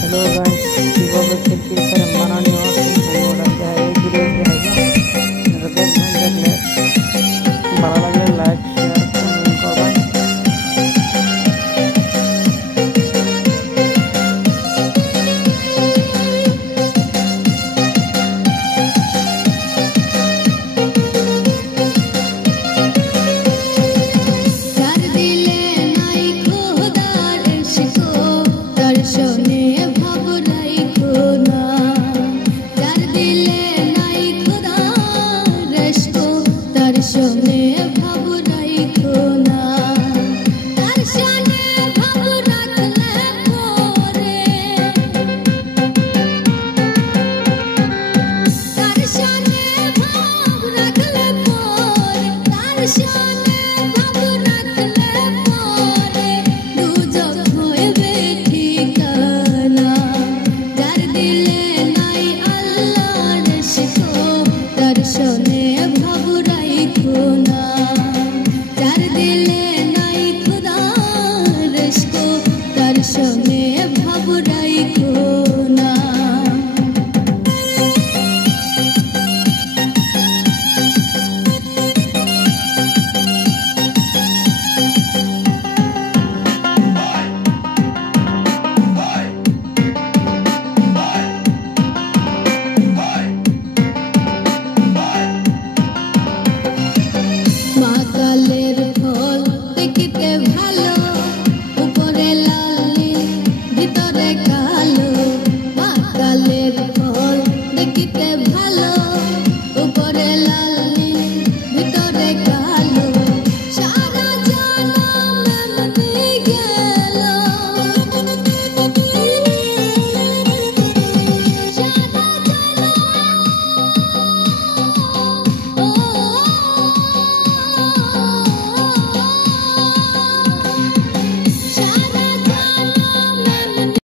Hello guys, কিভাবে খিড়কির frame বানানো ওটা এই ভিডিওতে এটা দেখবেন। দেখলে ভালো লাগলে লাইক শেয়ার কমেন্ট করবেন। মাকালের ফল দেখিতে ভালো, উপরে লাল ভিতরে কালো। মাকালের ফল দেখিতে